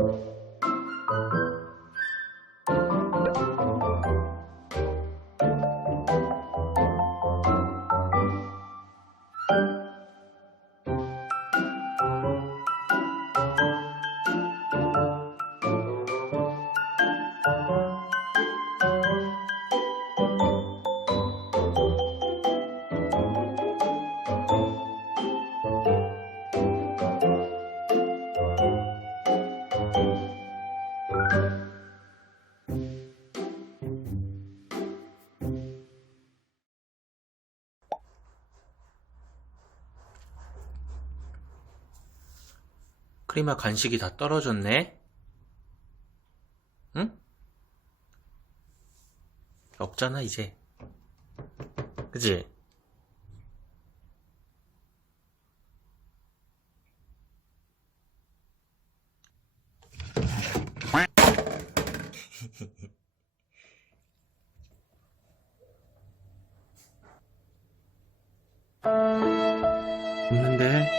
you. 크리마 간식이 다 떨어졌네? 응? 없잖아, 이제. 그지? 없는데?